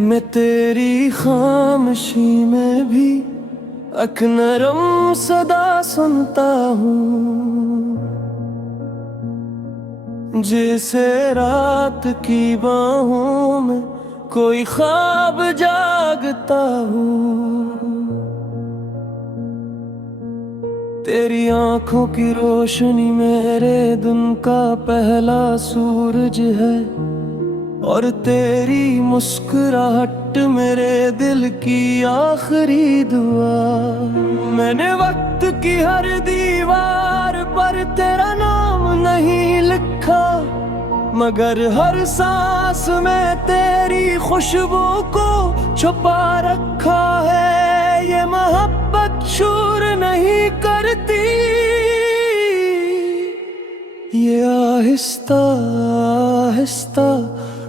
मैं तेरी खामोशी में भी एक नरम सदा सुनता हूँ, जैसे रात की बाहों में कोई ख्वाब जागता हूँ। तेरी आंखों की रोशनी मेरे दिन का पहला सूरज है, और तेरी मुस्कुराहट मेरे दिल की आखिरी दुआ। मैंने वक्त की हर दीवार पर तेरा नाम नहीं लिखा, मगर हर सांस में तेरी खुशबू को छुपा रखा है। ये मोहब्बत शूर नहीं करती, ये आहिस्ता आहिस्ता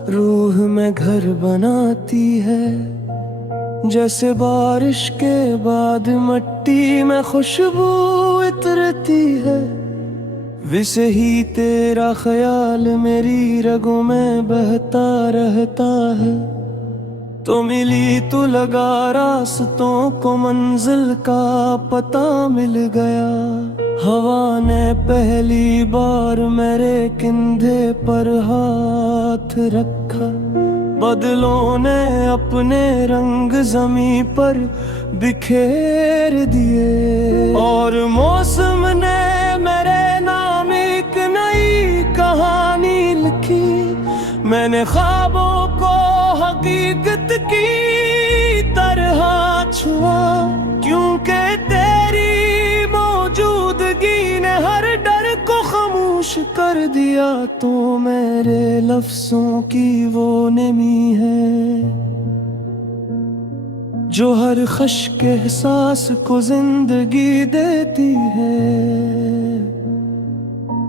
रूह में घर बनाती है, जैसे बारिश के बाद मिट्टी में खुशबू उतरती है। वैसे ही तेरा ख्याल मेरी रगों में बहता रहता है। तो मिली तो लगा रास्तों को मंजिल का पता मिल गया। हवा ने पहली बार मेरे कंधे पर हाथ रखा, बादलों ने अपने रंग ज़मीं पर बिखेर दिए, और मौसम ने मेरे नाम एक नई कहानी लिखी। मैंने ख्वाबों को हकीकत की तरह छुआ, क्योंकि तेरी मौजूदगी ने हर डर को खामोश कर दिया। तो मेरे लफ्ज़ों की वो नमी है जो हर खश्क एहसास को जिंदगी देती है।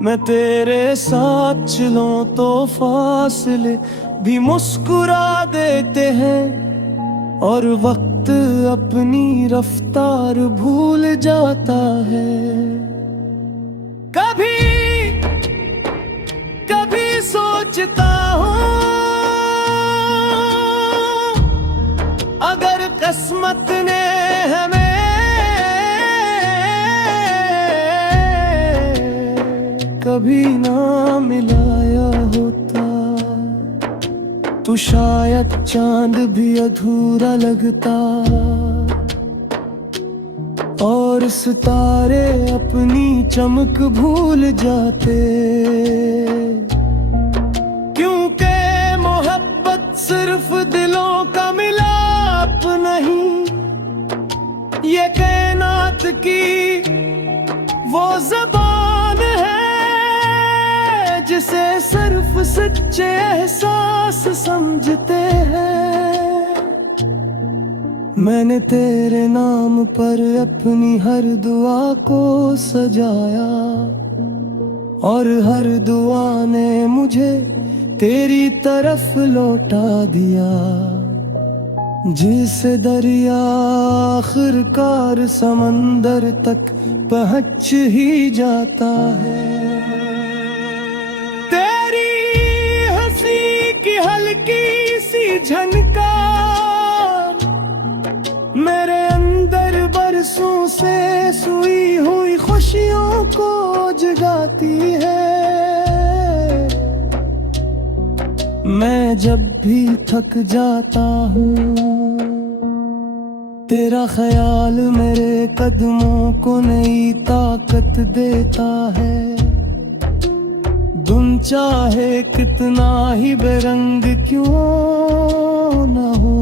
मैं तेरे साथ चलूं तो फासले भी मुस्कुरा देते हैं, और वक्त अपनी रफ्तार भूल जाता है। कभी कभी सोचता हूँ, अगर किस्मत ने हमें कभी ना मिलाया होता, तो शायद चांद भी अधूरा लगता, और सितारे अपनी चमक भूल जाते। क्योंकि मोहब्बत सिर्फ दिलों का मिलाप नहीं, ये कायनात की वो ज़बान है जिसे सिर्फ सच्चे एहसास समझते हैं। मैंने तेरे नाम पर अपनी हर दुआ को सजाया, और हर दुआ ने मुझे तेरी तरफ लौटा दिया। जिस दरिया आखिरकार समंदर तक पहुंच ही जाता है। तेरी हंसी की हल्की सी झनकार मेरे अंदर बरसों से सोई हुई खुशियों को जगाती है। मैं जब भी थक जाता हूँ, तेरा ख्याल मेरे कदमों को नई ताकत देता है। धुन चाहे कितना ही बेरंग क्यों न हो,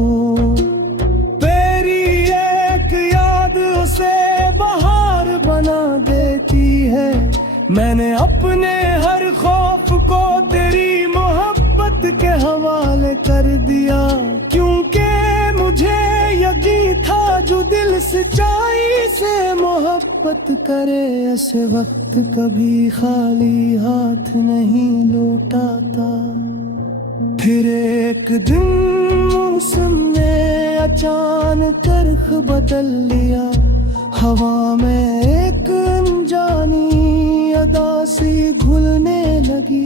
तेरी एक याद उसे बहार बना देती है। मैंने अपने हर खौफ को तेरी मोहब्बत के हवाले कर दिया, क्योंकि मुझे यकीन था जो दिल सच्चाई से मोहब्बत करे, ऐसे वक्त कभी खाली हाथ नहीं लौटाता। फिर एक दिन मौसम ने अचानक रुख बदल लिया। हवा में एक अनजानी अदा सी घुलने लगी।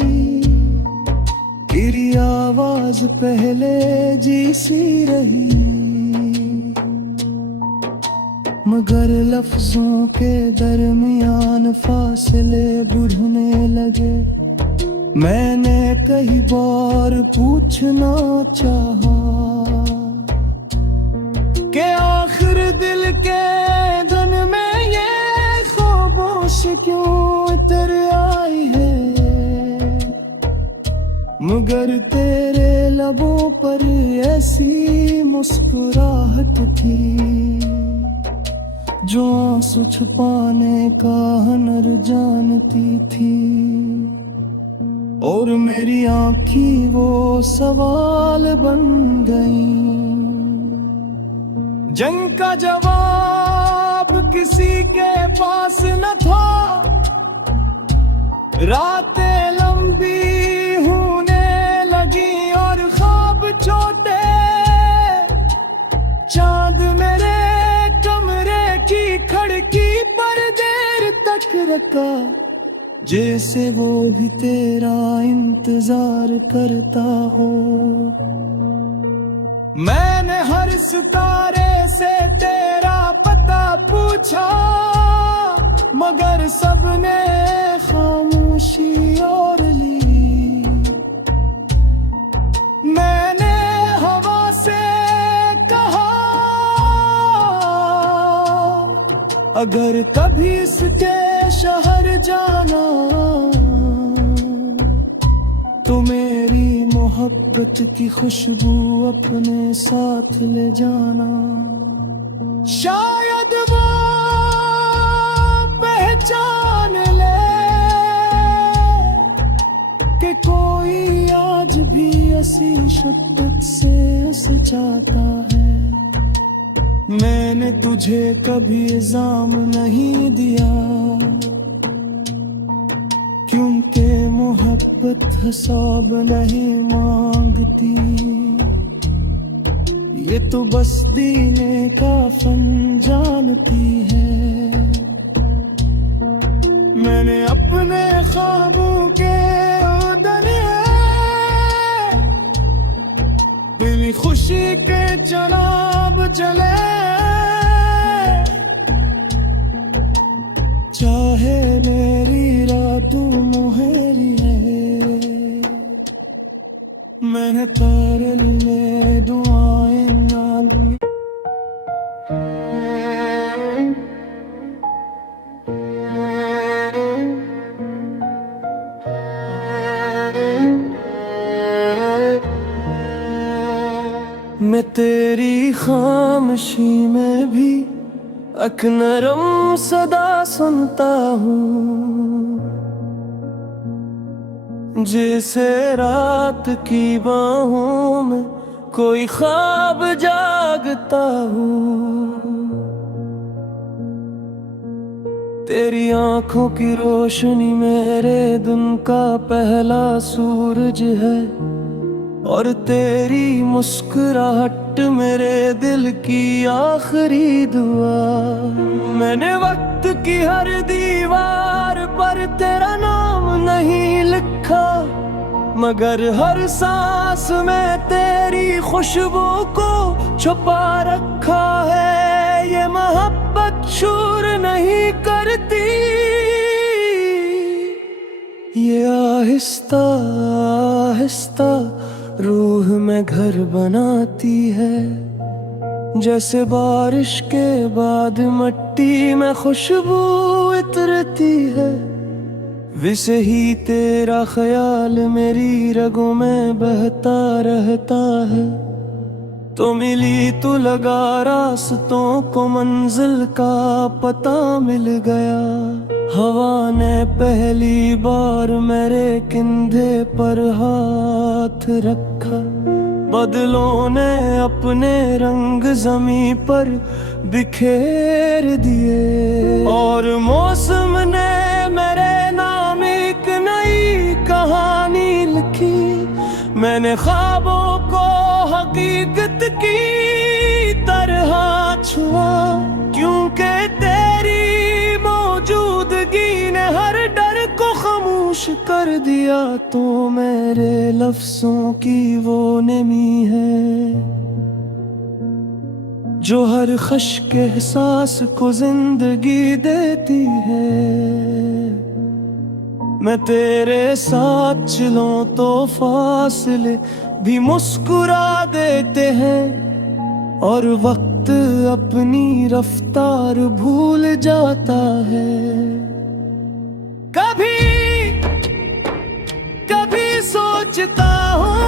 तेरी आवाज पहले जैसी रही, मगर लफ्जों के दरमियान फासले बढ़ने लगे। मैंने कई बार पूछना चाहा कि आखिर दिल के धन में ये खामोश क्यों इतर आई है, मगर तेरे लबों पर ऐसी मुस्कुराहट थी जो आंसू छुपाने का हुनर जानती थी। और मेरी आँखें वो सवाल बन गईं। जंग का जवाब किसी के पास न था। रातें लंबी होने लगी और ख्वाब छोटे। चांद मेरे कमरे की खिड़की पर देर तक रखा, जैसे वो भी तेरा इंतजार करता हो। मैंने हर सितारे से तेरा पता पूछा, मगर सबने खामोशी ओढ़ ली। मैंने हवा से कहा, अगर कभी इसके शहर जाना तो मेरी मोहब्बत की खुशबू अपने साथ ले जाना। शायद वो पहचान ले कि कोई आज भी ऐसी शिद्दत से सजाता है। मैंने तुझे कभी इल्जाम नहीं दिया, क्योंकि मोहब्बत हिसाब नहीं मांगती। ये तो बस जीने का फन जानती है। मैंने अपने ख्वाबों के उड़ने मेरी खुशी के जनाब चले। चाहे मेरी रातों मोहरी है, मैंने तेरे लिए दुआएं मांगी। मैं तेरी खामोशी में भी एक नरम सदा सुनता हूँ, जैसे रात की बाहों में कोई ख्वाब जागता हूँ। तेरी आंखों की रोशनी मेरे दिन का पहला सूरज है, और तेरी मुस्कुराहट मेरे दिल की आखिरी दुआ। मैंने वक्त की हर दीवार पर तेरा नाम नहीं लिखा, मगर हर सांस में तेरी खुशबू को छुपा रखा है। ये मोहब्बत शूर नहीं करती, ये आहिस्ता आहिस्ता रूह में घर बनाती है। जैसे बारिश के बाद मिट्टी में खुशबू उतरती है, वैसे ही तेरा ख्याल मेरी रगों में बहता रहता है। तो मिली तो लगा रास्तों को मंजिल का पता मिल गया। हवा ने पहली बार मेरे कंधे पर हाथ रखा, बादलों ने अपने रंग ज़मीं पर बिखेर दिए, और मौसम ने मेरे नाम एक नई कहानी लिखी। मैंने ख्वाबों को हकीकत की तरह छुआ, क्योंकि तेरी मौजूदगी ने हर डर को खामोश कर दिया। तो मेरे लफ्जों की वो नमी है जो हर खश के एहसास को जिंदगी देती है। मैं तेरे साथ चलूं तो फासले भी मुस्कुरा देते हैं, और वक्त अपनी रफ्तार भूल जाता है। कभी कभी सोचता हूँ,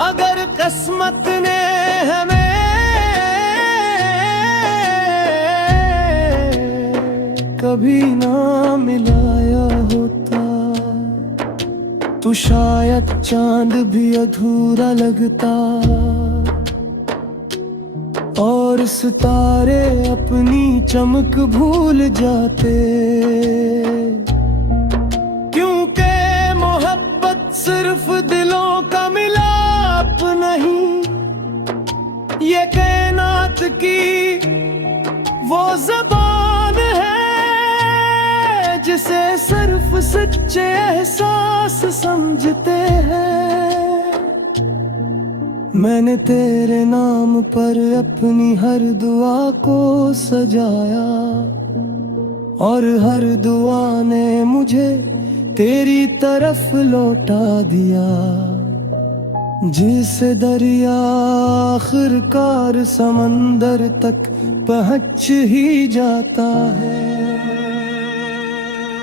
अगर किस्मत ने हमें कभी ना मिलाया होता, तो शायद चांद भी अधूरा लगता, और सितारे अपनी चमक भूल जाते। क्योंकि मोहब्बत सिर्फ दिलों का मिलाप नहीं, ये कायनात की वो ज़बान है जिसे सिर्फ सच्चे एहसास समझते हैं। मैंने तेरे नाम पर अपनी हर दुआ को सजाया, और हर दुआ ने मुझे तेरी तरफ लौटा दिया। जिसे दरिया आखिरकार समंदर तक पहुंच ही जाता है।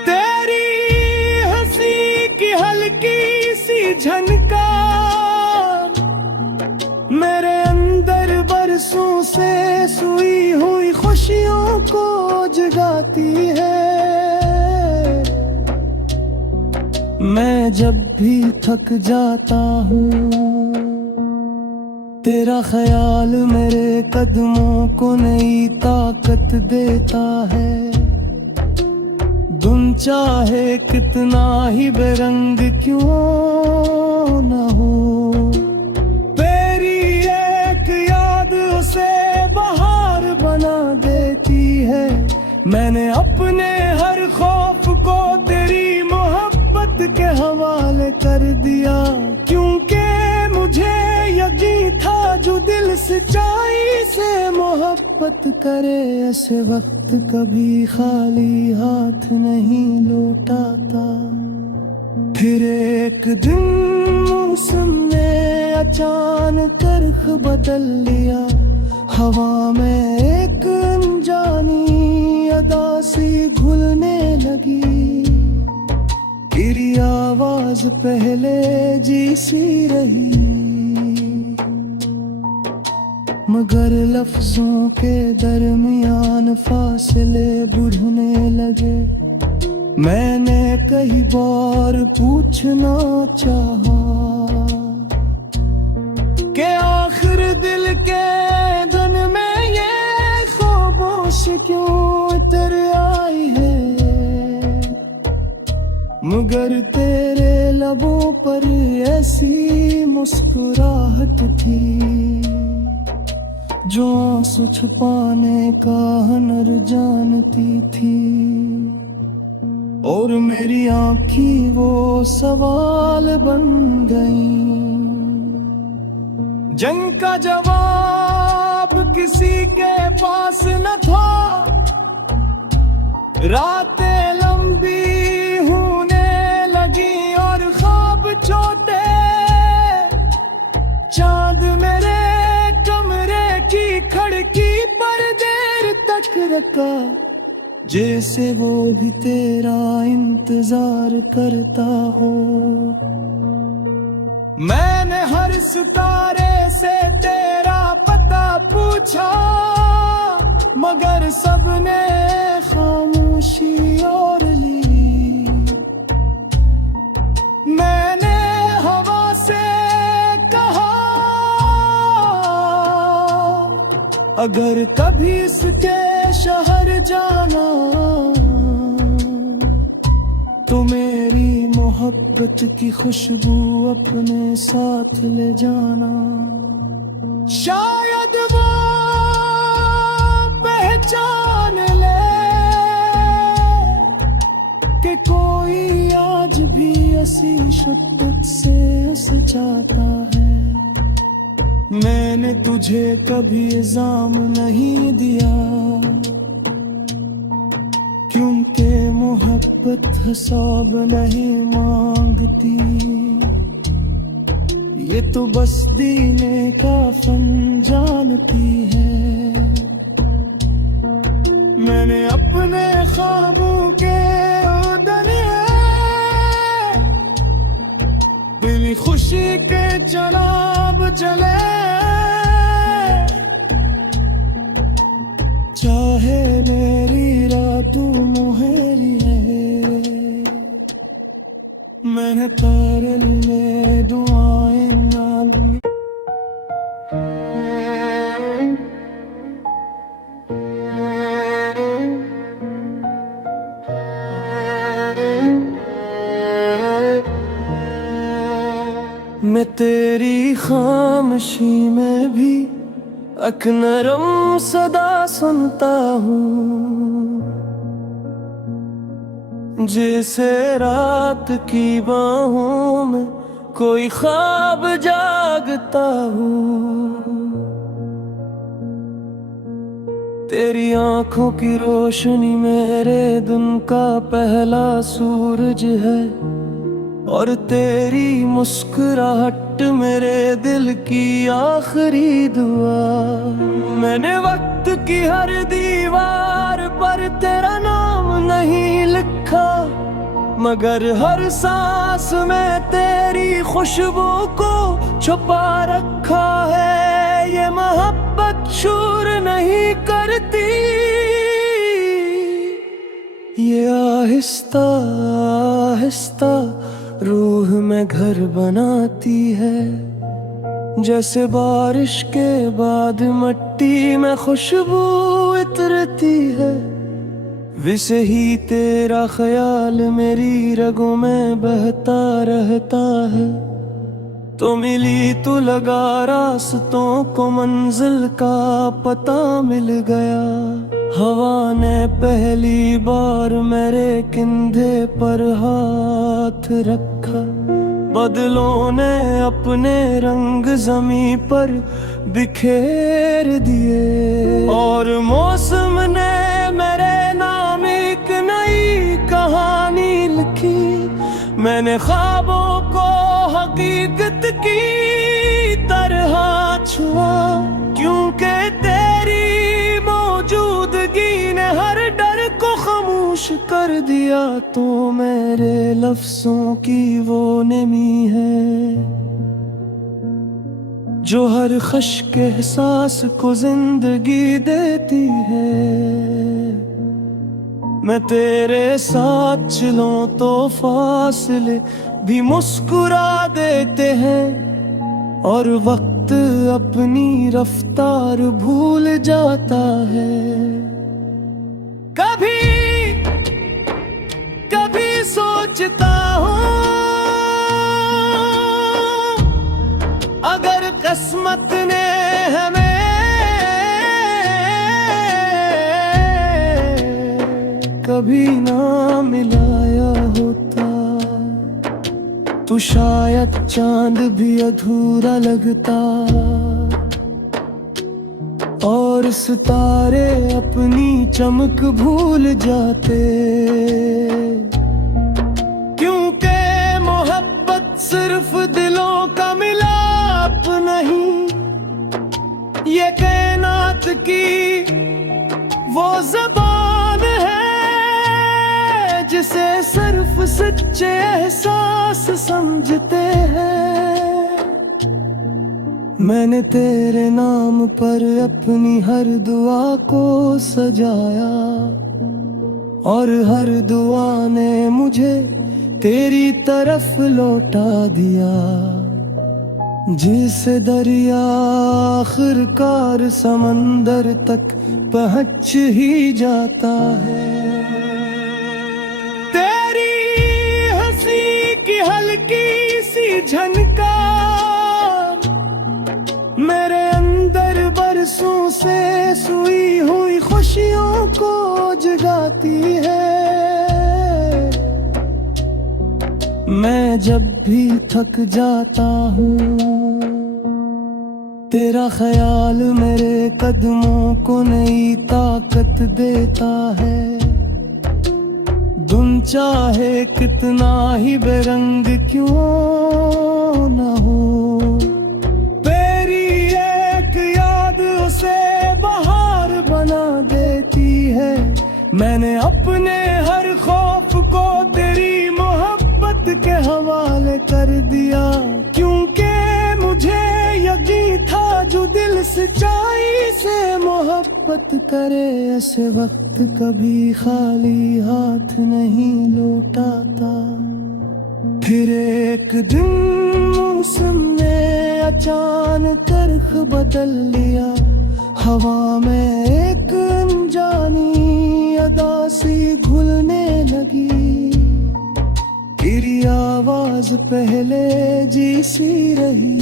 तेरी हंसी की हल्की सी झनकार मेरे अंदर बरसों से सोई हुई खुशियों को जगाती है। मैं जब भी थक जाता हूँ, तेरा ख्याल मेरे कदमों को नई ताकत देता है। धुन चाहे कितना ही बेरंग क्यों न हो, तेरी एक याद उसे बहार बना देती है। मैंने अपने हर खौफ को तेरी मोहब्बत के हवाले कर दिया, क्योंकि मुझे यकीन था जो दिल सच्चाई से मोहब्बत करे, ऐसे वक्त कभी खाली हाथ नहीं लौटाता। फिर एक दिन मौसम ने अचानक रुख बदल लिया, हवा में एक अनजानी अदा सी घुलने लगी। तेरी आवाज पहले जैसी रही, मगर लफ्जों के दरमियान फासले बढ़ने लगे। मैंने कई बार पूछना चाहा कि आखिर दिल के धन में ये खामोश क्यों उतर आई है, मगर तेरे लबों पर ऐसी मुस्कुराहट थी जो आंसू छुपाने का हुनर जानती थी। और मेरी आंखें वो सवाल बन गईं, जंग का जवाब किसी के पास न था। रातें लंबी होने लगी और ख्वाब छोटे, चांद मेरे कमरे की खिड़की पर देर तक रखा, जैसे वो भी तेरा इंतजार करता हो। मैंने हर सितारे से तेरा पता पूछा, मगर सबने खामोशी ओढ़ ली। मैंने हवा से कहा, अगर कभी इसके शहर जाना तो मेरी मोहब्बत मोहब्बत की खुशबू अपने साथ ले जाना। शायद वो पहचान ले कि कोई आज भी ऐसी शिद्दत से उसे चाहता है। मैंने तुझे कभी इल्जाम नहीं दिया, क्योंकि मोहब्बत हिसाब नहीं मांगती। ये तो बस दीने का फन जानती है। मैंने अपने ख्वाबों के उड़ने मेरी खुशी के जनाब चले, चाहे मेरी रातू मोहरी है। मैंने तारे में दुआएं मांगी। मैं तेरी खामोशी में भी एक नरम सदा सुनता हूँ, जैसे रात की बाहों में कोई ख्वाब जागता हूँ। तेरी आंखों की रोशनी मेरे दिन का पहला सूरज है, और तेरी मुस्कुराहट मेरे दिल की आखिरी दुआ। मैंने वक्त की हर दीवार पर तेरा नाम नहीं लिखा, मगर हर सांस में तेरी खुशबू को छुपा रखा है। ये मोहब्बत शूर नहीं करती, ये आहिस्ता आहिस्ता रूह में घर बनाती है। जैसे बारिश के बाद मिट्टी में खुशबू उतरती है, वैसे ही तेरा ख्याल मेरी रगों में बहता रहता है। तो मिली तो लगा रास्तों को मंजिल का पता मिल गया। हवा ने पहली बार मेरे कंधे पर हाथ रखा, बादलों ने अपने रंग ज़मीं पर बिखेर दिए, और मौसम ने मेरे नाम एक नई कहानी लिखी। मैंने ख्वाबों को हकीकत की तरह छुआ, क्योंकि तेरी मौजूदगी ने हर डर को खामोश कर दिया। तो मेरे लफ्जों की वो नमी है जो हर खश्क एहसास को जिंदगी देती है। मैं तेरे साथ चलूं तो फासले भी मुस्कुरा देते हैं, और वक्त अपनी रफ्तार भूल जाता है। कभी कभी सोचता हूँ, अगर किस्मत ने हमें कभी ना मिलाया होता, तो शायद चांद भी अधूरा लगता, और सितारे अपनी चमक भूल जाते। क्योंकि मोहब्बत सिर्फ दिलों का मिलाप नहीं, ये कायनात की वो ज़बान है जिसे सिर्फ सच्चे एहसास समझते हैं। मैंने तेरे नाम पर अपनी हर दुआ को सजाया, और हर दुआ ने मुझे तेरी तरफ लौटा दिया। जिस दरिया आखिरकार समंदर तक पहुंच ही जाता है। तेरी हंसी की हल्की झनकार मेरे अंदर बरसों से सोई हुई खुशियों को जगाती है। मैं जब भी थक जाता हूँ तेरा ख्याल मेरे कदमों को नई ताकत देता है। धुन चाहे कितना ही बेरंग क्यों न हो, तेरी एक याद उसे बहार बना देती है। मैंने अपने हर खौफ को तेरी मोहब्बत के हवाले कर दिया, क्योंकि मुझे यकीन था जो दिल सच्चाई से मोहब्बत करे ऐसे वक्त कभी खाली हाथ नहीं लौटाता। फिर एक दिन मौसम ने अचानक रुख बदल लिया, हवा में एक अनजानी अदा सी घुलने लगी। तेरी आवाज पहले जैसी रही,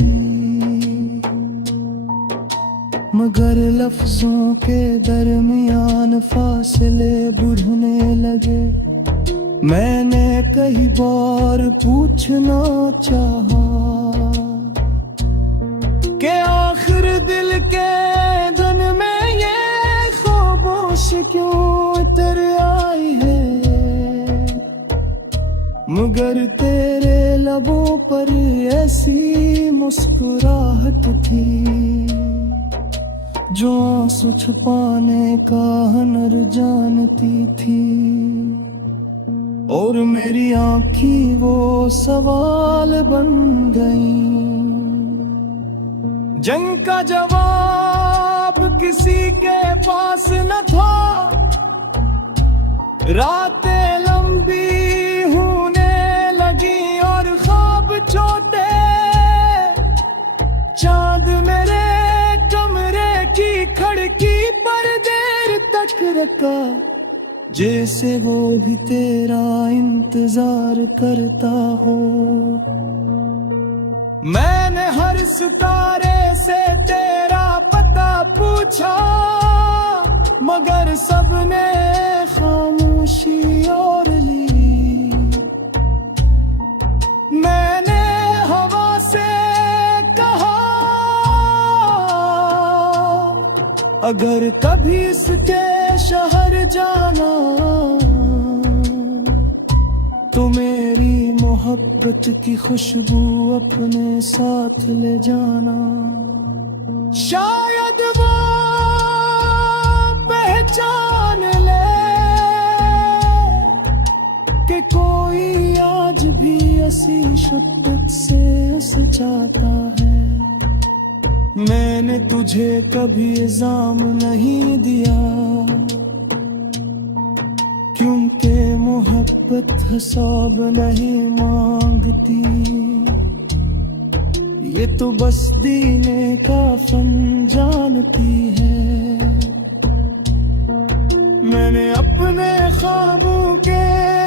मगर लफ्जों के दरमियान फासले बढ़ने लगे। मैंने कई बार पूछना चाहा कि आखिर दिल के धन में ये खामोश क्यों उतर आई है, मगर तेरे लबों पर ऐसी मुस्कुराहट थी जो आंसू छुपाने का हुनर जानती थी। और मेरी आंखें वो सवाल बन गईं, जंग का जवाब किसी के पास न था। रातें लंबी होने लगी और ख्वाब छोटे, चांद मेरे कमरे की खिड़की पर देर तक रखा, जैसे वो भी तेरा इंतजार करता हो। मैंने हर सितारे से तेरा पता पूछा, मगर सबने खामोशी ओढ़ ली। मैंने हवा से कहा अगर कभी इसके शहर जाना तो मेरी मोहब्बत की खुशबू अपने साथ ले जाना। शायद वो पहचान ले कि कोई आज भी ऐसी शिद्दत से हंस जाता है। मैंने तुझे कभी इल्जाम नहीं दिया, क्योंकि मोहब्बत हिसाब नहीं मांगती। ये तो बस दीने का फन जानती है। मैंने अपने ख्वाबों के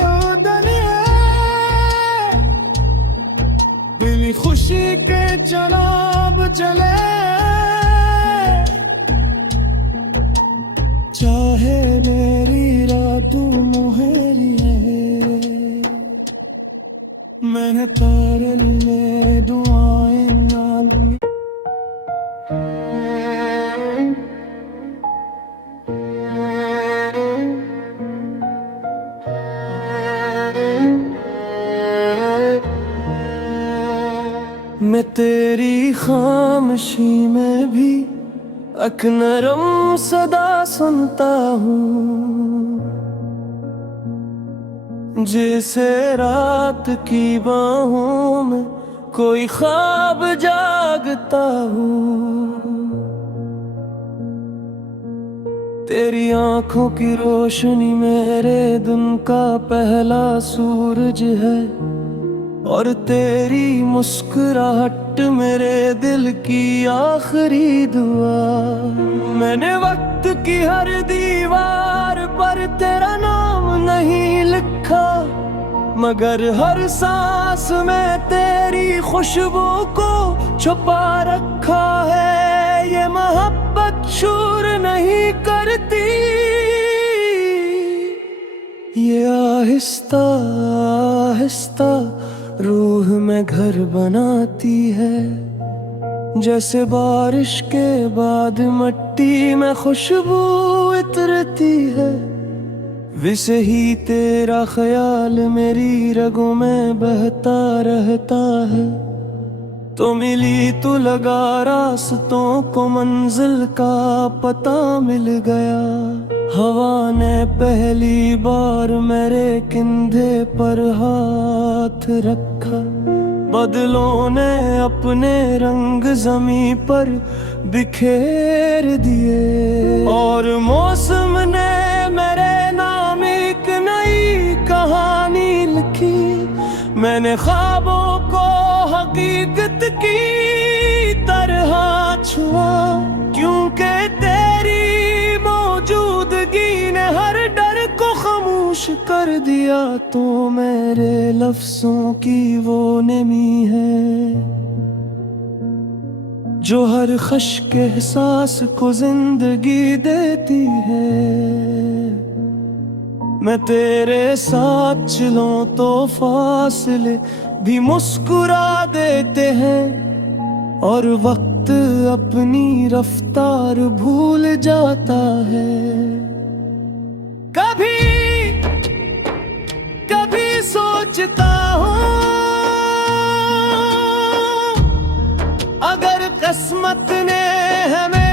उड़ने मेरी खुशी के जनाब चले, चाहे मेरी रातों मोहरी है। मैंने तारे लिए दुआएं मांगी, मैं तेरी खामोशी में भी अख नरम सदा सुनता हूँ, जैसे रात की बाहों में कोई ख्वाब जागता हूँ। तेरी आंखों की रोशनी मेरे दिन का पहला सूरज है, और तेरी मुस्कुराहट मेरे दिल की आखिरी दुआ। मैंने वक्त की हर दीवार पर तेरा नाम नहीं लिखा, मगर हर सांस में तेरी खुशबू को छुपा रखा है। ये मोहब्बत शूर नहीं करती, ये आहिस्ता आहिस्ता रूह में घर बनाती है। जैसे बारिश के बाद मिट्टी में खुशबू उतरती है, वैसे ही तेरा ख्याल मेरी रगों में बहता रहता है। तो मिली तो लगा रास्तों को मंजिल का पता मिल गया। हवा ने पहली बार मेरे कंधे पर हाथ रखा, बादलों ने अपने रंग जमीन पर बिखेर दिए, और मौसम ने मेरे नाम एक नई कहानी लिखी। मैंने ख्वाबों को हकीकत की तरह छुआ, क्योंकि तेरी मौजूदगी ने हर डर को खामोश कर दिया। तो मेरे लफ्जों की वो नमी है जो हर खश्क के एहसास को जिंदगी देती है। मैं तेरे साथ चलूं तो फासले भी मुस्कुरा देते हैं, और वक्त अपनी रफ्तार भूल जाता है। कभी कभी सोचता हूँ, अगर किस्मत ने हमें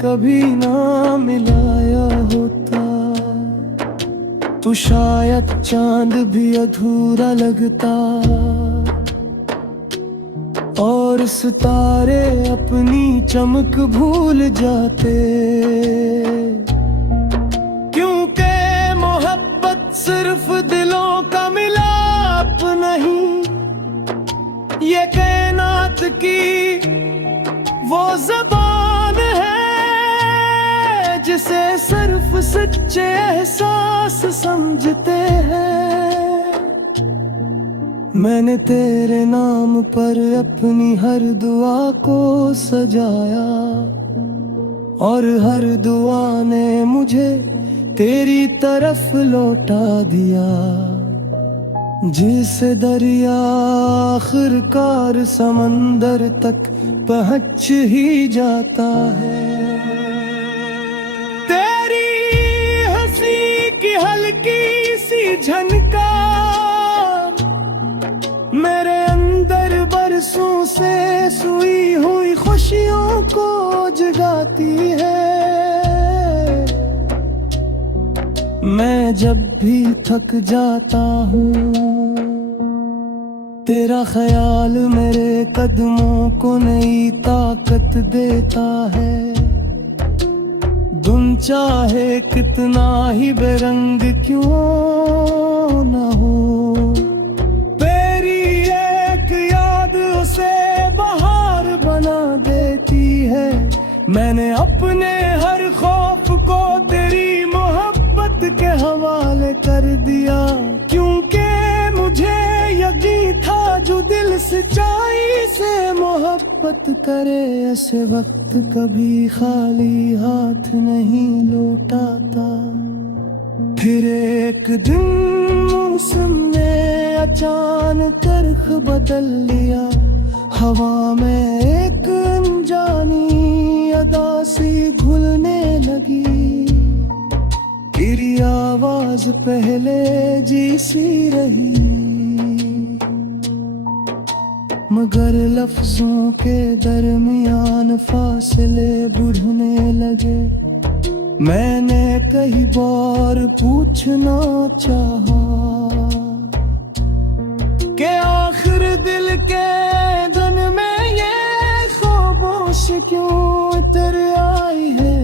कभी ना मिलाया होता, तो शायद चांद भी अधूरा लगता, और सितारे अपनी चमक भूल जाते। क्योंकि मोहब्बत सिर्फ दिलों का मिलाप नहीं, ये कायनात की वो ज़बान है जिसे सिर्फ सच्चे एहसास समझते हैं। मैंने तेरे नाम पर अपनी हर दुआ को सजाया, और हर दुआ ने मुझे तेरी तरफ लौटा दिया। जिस दरिया आखिरकार समंदर तक पहुंच ही जाता है। तेरी हंसी की हल्की सी झनकार मेरे अंदर बरसों से सोई हुई खुशियों को जगाती है। मैं जब भी थक जाता हूँ, तेरा ख्याल मेरे कदमों को नई ताकत देता है। धुन चाहे कितना ही बेरंग क्यों न हो, तेरी एक याद उसे बहार बना देती है। मैंने अपने हर खौफ को तेरी मोहब्बत के हवाले कर दिया, क्योंकि मुझे यकीन था जो दिल सच्चाई से मोहब्बत करे, ऐसे वक्त कभी खाली हाथ नहीं लौटाता। फिर एक दिन मौसम ने अचानक रुख बदल लिया, हवा में एक अनजानी अदा सी घुलने लगी। तेरी आवाज पहले जैसी रही, मगर लफ्जों के दरमियान फासले बढ़ने लगे। मैंने कई बार पूछना चाहा कि आखिर दिल के धन में ये खामोश क्यों इतर आई है,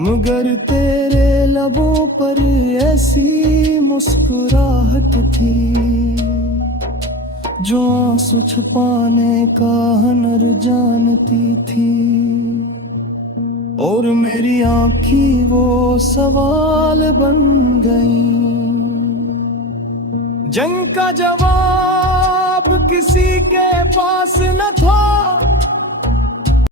मगर तेरे लबों पर ऐसी मुस्कुराहट थी जो आंसू छुपाने का हुनर जानती थी। और मेरी आँखें वो सवाल बन गई। जंग का जवाब किसी के पास न था,